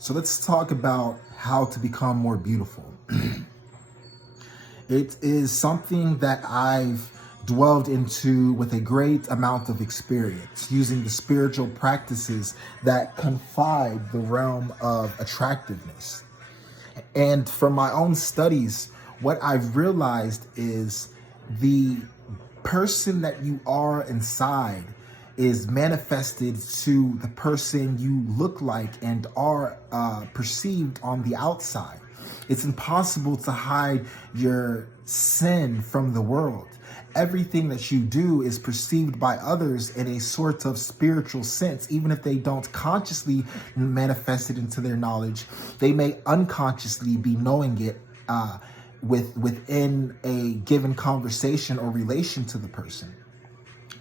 So let's talk about how to become more beautiful. It is something that I've dwelled into with a great amount of experience using the spiritual practices that confide the realm of attractiveness. And from my own studies, what I've realized is the person that you are inside is manifested to the person you look like and are perceived on the outside. It's impossible to hide your sin from the world. Everything that you do is perceived by others in a sort of spiritual sense. Even if they don't consciously manifest it into their knowledge, they may unconsciously be knowing it within a given conversation or relation to the person.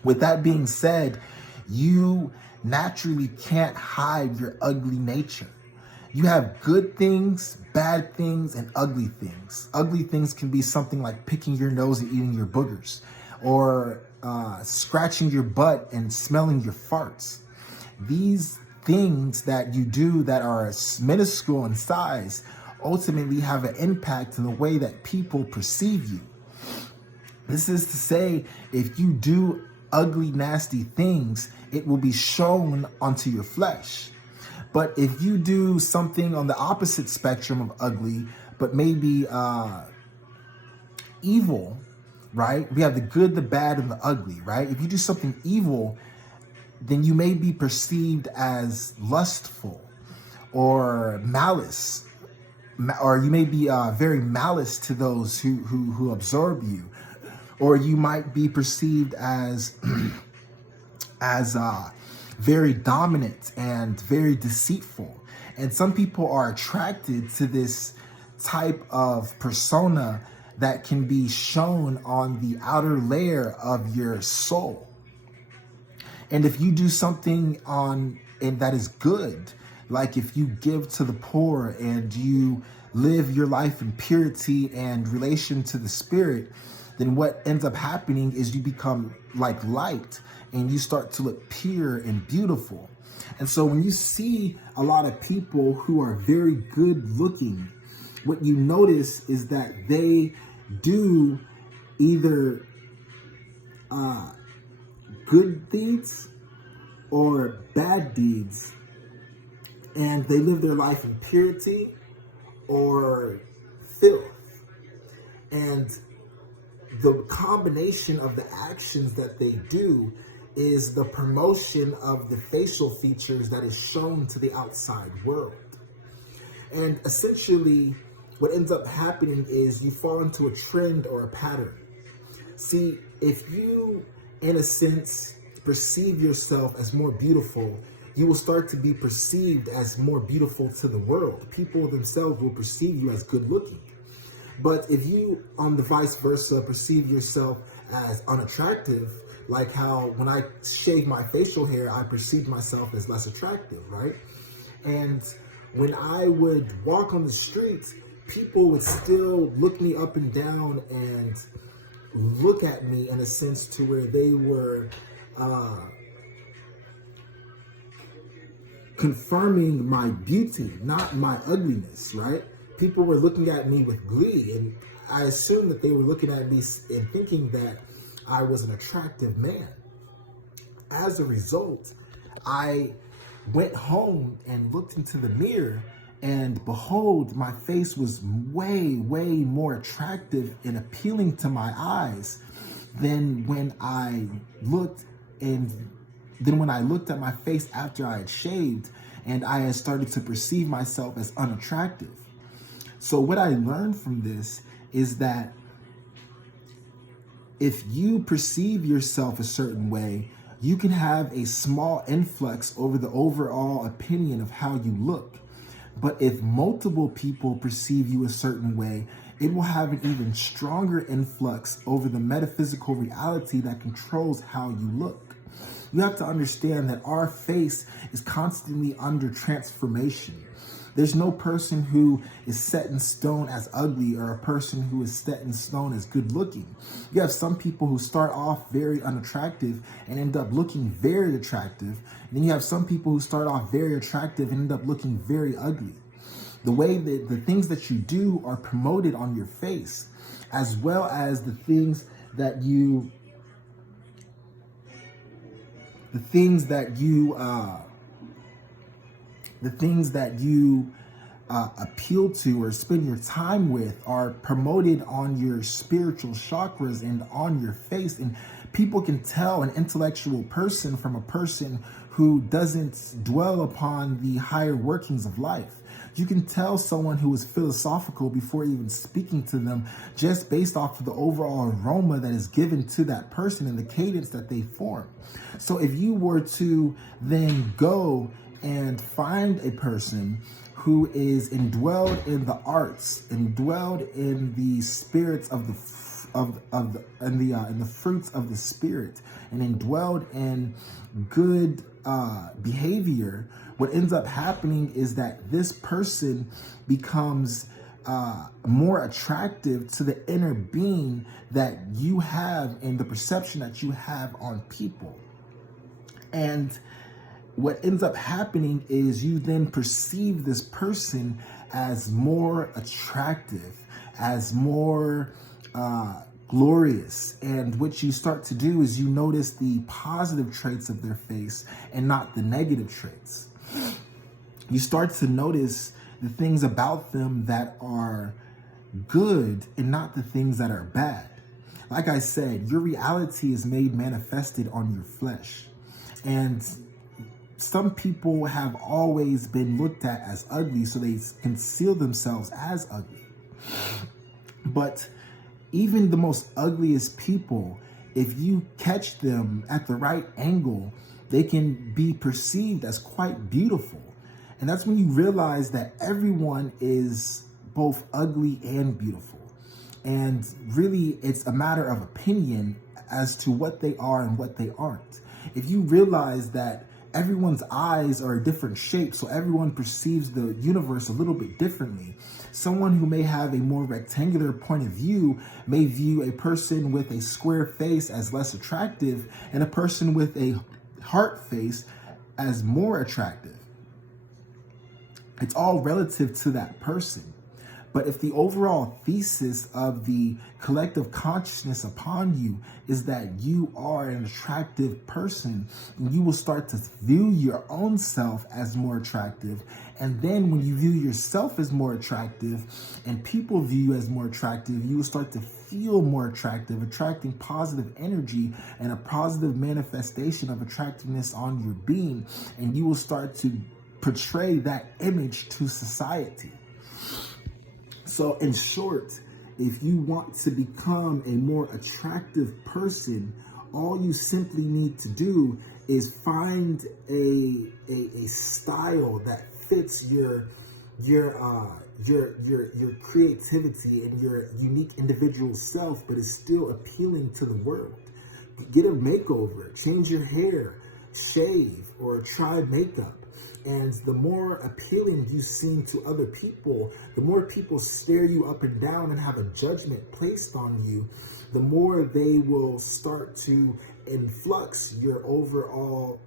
With that being said, you naturally can't hide your ugly nature. You have good things, bad things, and ugly things. Ugly things can be something like picking your nose and eating your boogers, or scratching your butt and smelling your farts. These things that you do that are minuscule in size ultimately have an impact in the way that people perceive you. This is to say, if you do ugly, nasty things, it will be shown onto your flesh. But if you do something on the opposite spectrum of ugly, but maybe evil, right? We have the good, the bad, and the ugly, right? If you do something evil, then you may be perceived as lustful or malice, or you may be very malice to those who absorb you, or you might be perceived as very dominant and very deceitful. And some people are attracted to this type of persona that can be shown on the outer layer of your soul. And if you do something and that is good, like if you give to the poor and you live your life in purity and relation to the spirit, then what ends up happening is you become like light and you start to look pure and beautiful. And so when you see a lot of people who are very good looking, what you notice is that they do either good deeds or bad deeds, and they live their life in purity or filth. And the combination of the actions that they do is the promotion of the facial features that is shown to the outside world. And essentially, what ends up happening is you fall into a trend or a pattern. See, if you, in a sense, perceive yourself as more beautiful, you will start to be perceived as more beautiful to the world. People themselves will perceive you as good looking. But if you, on the vice versa, perceive yourself as unattractive, like how when I shave my facial hair, I perceive myself as less attractive, right? And when I would walk on the streets, people would still look me up and down and look at me in a sense to where they were confirming my beauty, not my ugliness, right? People were looking at me with glee, and I assumed that they were looking at me and thinking that I was an attractive man. As a result, I went home and looked into the mirror, and behold, my face was way, way more attractive and appealing to my eyes than when I looked at my face after I had shaved and I had started to perceive myself as unattractive. So what I learned from this is that if you perceive yourself a certain way, you can have a small influx over the overall opinion of how you look. But if multiple people perceive you a certain way, it will have an even stronger influx over the metaphysical reality that controls how you look. You have to understand that our face is constantly under transformation. There's no person who is set in stone as ugly or a person who is set in stone as good looking. You have some people who start off very unattractive and end up looking very attractive. And then you have some people who start off very attractive and end up looking very ugly. The way that the things that you do are promoted on your face, as well as the things that you appeal to or spend your time with are promoted on your spiritual chakras and on your face. And people can tell an intellectual person from a person who doesn't dwell upon the higher workings of life. You can tell someone who is philosophical before even speaking to them, just based off of the overall aroma that is given to that person and the cadence that they form. So if you were to then go and find a person who is indwelled in the arts, indwelled in the spirits of the fruits of the spirit, and indwelled in good behavior, what ends up happening is that this person becomes more attractive to the inner being that you have and the perception that you have on people. And what ends up happening is you then perceive this person as more attractive, as more glorious. And what you start to do is you notice the positive traits of their face and not the negative traits. You start to notice the things about them that are good and not the things that are bad. Like I said, your reality is made manifested on your flesh. And some people have always been looked at as ugly, so they conceal themselves as ugly. But even the most ugliest people, if you catch them at the right angle, they can be perceived as quite beautiful. And that's when you realize that everyone is both ugly and beautiful. And really, it's a matter of opinion as to what they are and what they aren't. If you realize that everyone's eyes are a different shape, so everyone perceives the universe a little bit differently. Someone who may have a more rectangular point of view may view a person with a square face as less attractive, and a person with a heart face as more attractive. It's all relative to that person. But if the overall thesis of the collective consciousness upon you is that you are an attractive person, you will start to view your own self as more attractive. And then when you view yourself as more attractive and people view you as more attractive, you will start to feel more attractive, attracting positive energy and a positive manifestation of attractiveness on your being. And you will start to portray that image to society. So in short, if you want to become a more attractive person, all you simply need to do is find a style that fits your creativity and your unique individual self, but is still appealing to the world. Get a makeover, change your hair, shave, or try makeup. And the more appealing you seem to other people, the more people stare you up and down and have a judgment placed on you, the more they will start to influx your overall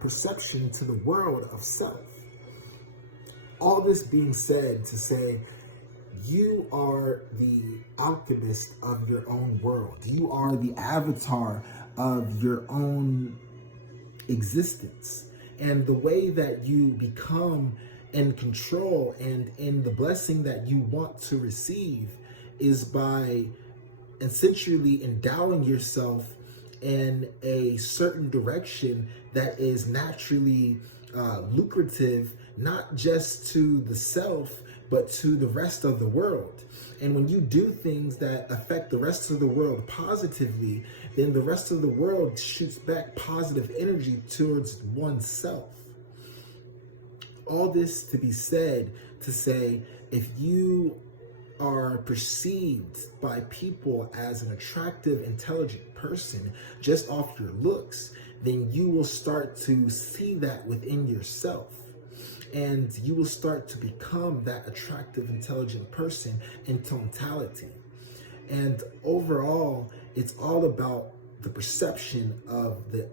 perception to the world of self. All this being said to say, you are the alchemist of your own world. You are the avatar of your own existence. And the way that you become in control and in the blessing that you want to receive is by essentially endowing yourself in a certain direction that is naturally lucrative, not just to the self, but to the rest of the world. And when you do things that affect the rest of the world positively, then the rest of the world shoots back positive energy towards oneself. All this to be said to say, if you are perceived by people as an attractive, intelligent person just off your looks, then you will start to see that within yourself. and you will start to become that attractive, intelligent person in totality. And overall, it's all about the perception of the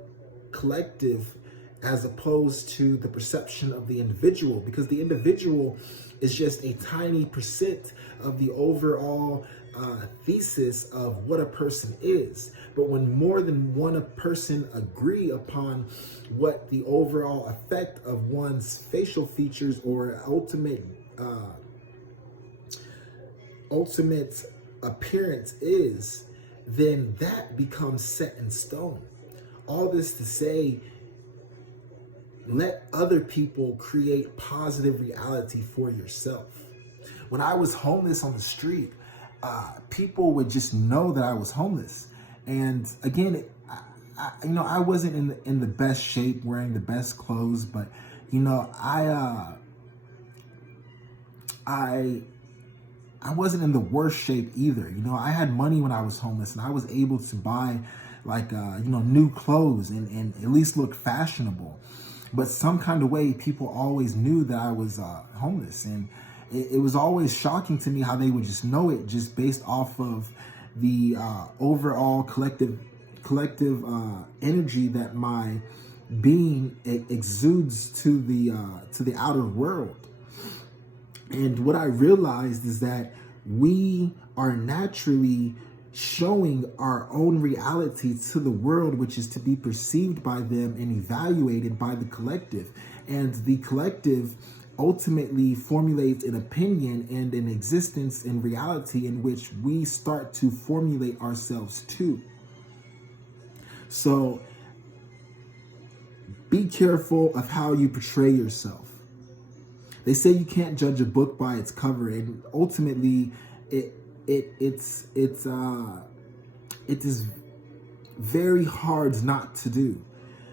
collective as opposed to the perception of the individual, because the individual is just a tiny percent of the overall thesis of what a person is. But when more than one person agree upon what the overall effect of one's facial features or ultimate appearance is, then that becomes set in stone. All this to say, let other people create positive reality for yourself. When I was homeless on the street, people would just know that I was homeless. And again, I wasn't in the best shape, wearing the best clothes, but I wasn't in the worst shape either. I had money when I was homeless, and I was able to buy new clothes and at least look fashionable. But some kind of way, people always knew that I was homeless, and it was always shocking to me how they would just know it just based off of the overall collective energy that my being exudes to the outer world. And what I realized is that we are naturally showing our own reality to the world, which is to be perceived by them and evaluated by the collective. And the collective ultimately formulates an opinion and an existence in reality in which we start to formulate ourselves to. So be careful of how you portray yourself. They say you can't judge a book by its cover, and ultimately it is very hard not to do,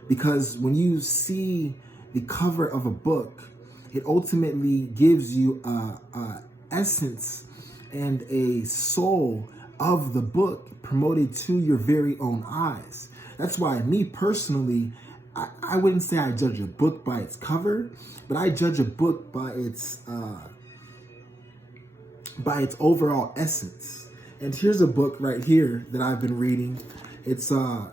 because when you see the cover of a book, it ultimately gives you a essence and a soul of the book promoted to your very own eyes. That's why me personally, I wouldn't say I judge a book by its cover, but I judge a book by its overall essence. And here's a book right here that I've been reading. It's The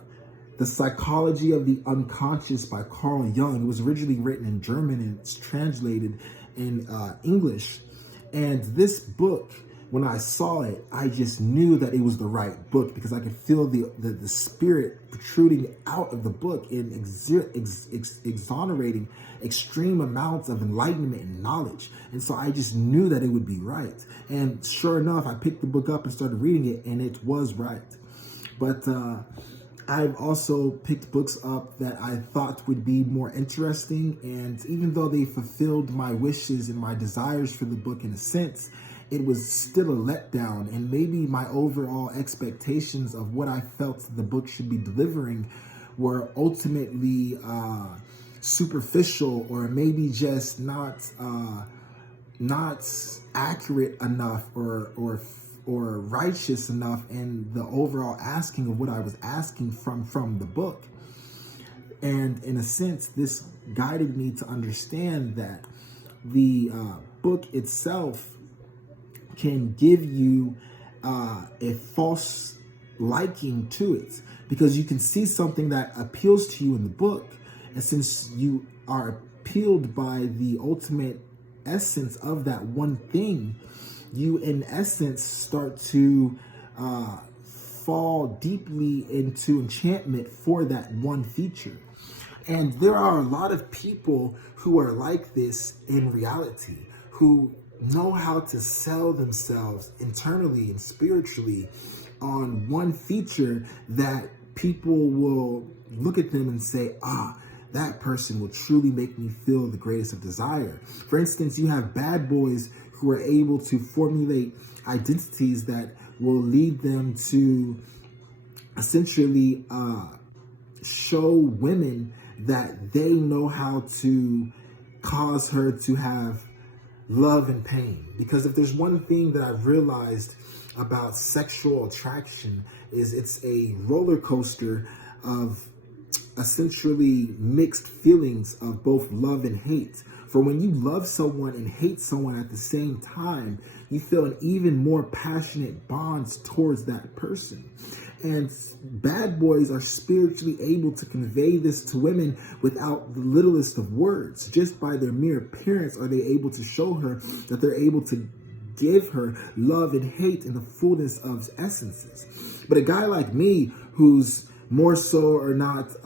Psychology of the Unconscious by Carl Jung. It was originally written in German and it's translated in English. And this book, when I saw it, I just knew that it was the right book, because I could feel the spirit protruding out of the book and exonerating extreme amounts of enlightenment and knowledge. And so I just knew that it would be right. And sure enough, I picked the book up and started reading it, and it was right. But I've also picked books up that I thought would be more interesting. And even though they fulfilled my wishes and my desires for the book in a sense, it was still a letdown, and maybe my overall expectations of what I felt the book should be delivering were ultimately superficial, or maybe just not accurate enough or righteous enough in the overall asking of what I was asking from the book. And in a sense, this guided me to understand that the book itself can give you a false liking to it, because you can see something that appeals to you in the book, and since you are appealed by the ultimate essence of that one thing, you in essence start to fall deeply into enchantment for that one feature. And there are a lot of people who are like this in reality, who know how to sell themselves internally and spiritually on one feature that people will look at them and say, that person will truly make me feel the greatest of desire. For instance, you have bad boys who are able to formulate identities that will lead them to essentially show women that they know how to cause her to have love and pain. Because if there's one thing that I've realized about sexual attraction, is it's a roller coaster of essentially mixed feelings of both love and hate. For when you love someone and hate someone at the same time, you feel an even more passionate bonds towards that person. And bad boys are spiritually able to convey this to women without the littlest of words. Just by their mere appearance are they able to show her that they're able to give her love and hate in the fullness of essences. But a guy like me, who's more so or not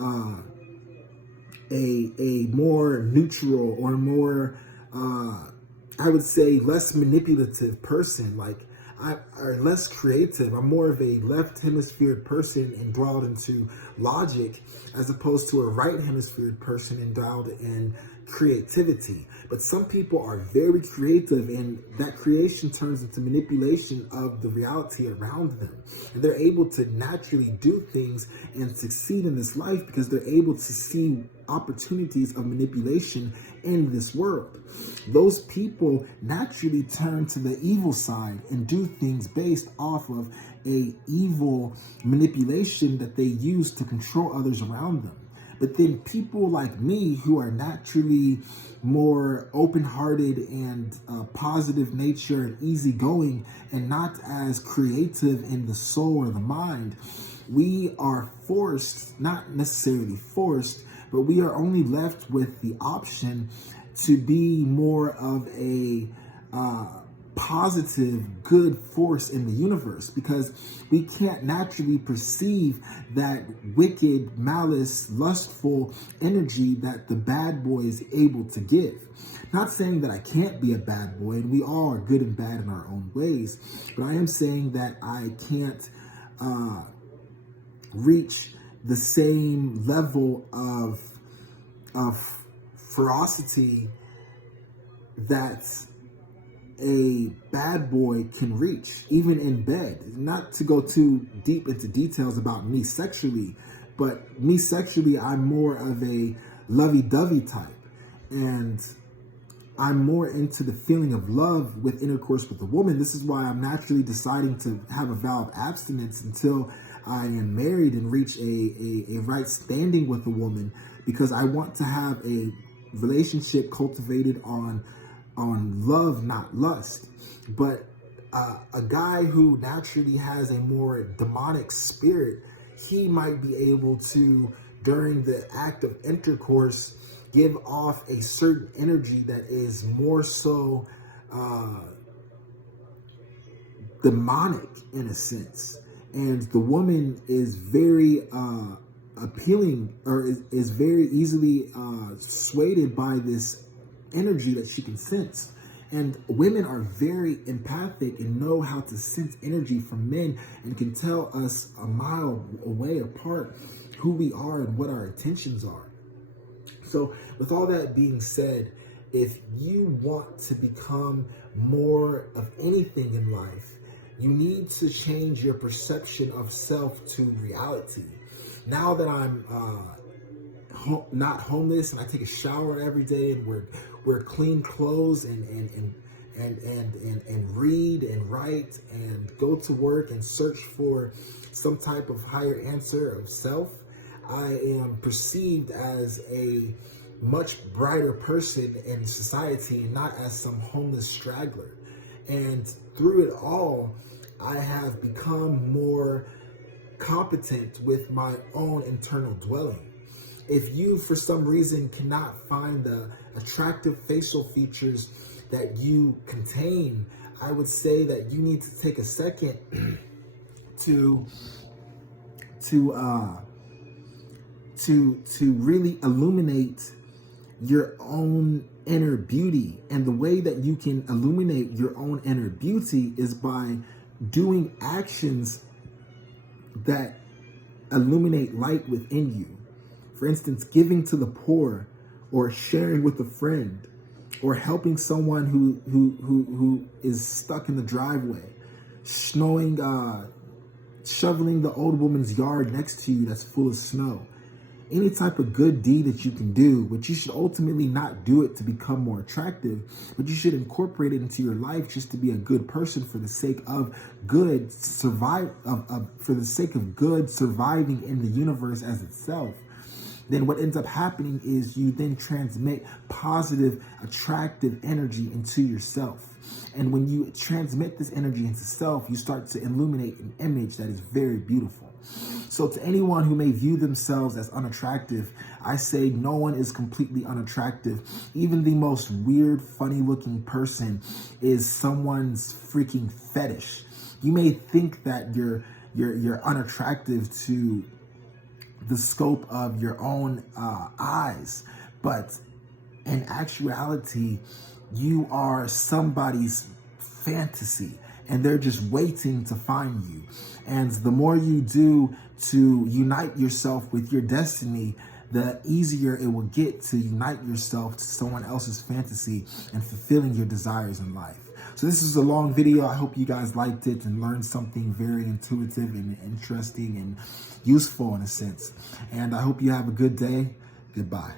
a more neutral or more, I would say, less manipulative person, or less creative. I'm more of a left hemisphere person endowed into logic, as opposed to a right hemisphere person endowed in creativity. But some people are very creative, and that creation turns into manipulation of the reality around them. And they're able to naturally do things and succeed in this life because they're able to see opportunities of manipulation in this world. Those people naturally turn to the evil side and do things based off of a evil manipulation that they use to control others around them. But then people like me, who are naturally more open-hearted and positive nature and easygoing, and not as creative in the soul or the mind, we are forced, not necessarily forced, but we are only left with the option to be more of a positive, good force in the universe, because we can't naturally perceive that wicked, malice, lustful energy that the bad boy is able to give. Not saying that I can't be a bad boy, and we all are good and bad in our own ways, but I am saying that I can't reach the same level of ferocity that a bad boy can reach, even in bed. Not to go too deep into details about me sexually, but me sexually, I'm more of a lovey-dovey type, and I'm more into the feeling of love with intercourse with a woman. This is why I'm naturally deciding to have a vow of abstinence until I am married and reach a right standing with a woman, because I want to have a relationship cultivated on love, not lust. But a guy who naturally has a more demonic spirit, he might be able to, during the act of intercourse, give off a certain energy that is more so demonic in a sense. And the woman is very appealing, or is very easily swayed by this energy that she can sense. And women are very empathic and know how to sense energy from men, and can tell us a mile away apart who we are and what our intentions are. So with all that being said, if you want to become more of anything in life, you need to change your perception of self to reality. Now that I'm not homeless and I take a shower every day and wear clean clothes and read and write and go to work and search for some type of higher answer of self, I am perceived as a much brighter person in society and not as some homeless straggler. And through it all, I have become more competent with my own internal dwelling. If you, for some reason, cannot find the attractive facial features that you contain, I would say that you need to take a second to really illuminate your own inner beauty. And the way that you can illuminate your own inner beauty is by doing actions that illuminate light within you. For instance, giving to the poor, or sharing with a friend, or helping someone who is stuck in the driveway, shoveling the old woman's yard next to you that's full of snow. Any type of good deed that you can do, but you should ultimately not do it to become more attractive, but you should incorporate it into your life just to be a good person for the sake of good surviving in the universe as itself. then what ends up happening is you then transmit positive, attractive energy into yourself. And when you transmit this energy into self, you start to illuminate an image that is very beautiful. So to anyone who may view themselves as unattractive, I say no one is completely unattractive. Even the most weird, funny-looking person is someone's freaking fetish. You may think that you're unattractive to the scope of your own eyes, but in actuality, you are somebody's fantasy, and they're just waiting to find you. And the more you do to unite yourself with your destiny, the easier it will get to unite yourself to someone else's fantasy and fulfilling your desires in life. So this is a long video. I hope you guys liked it and learned something very intuitive and interesting and useful in a sense. And I hope you have a good day. Goodbye.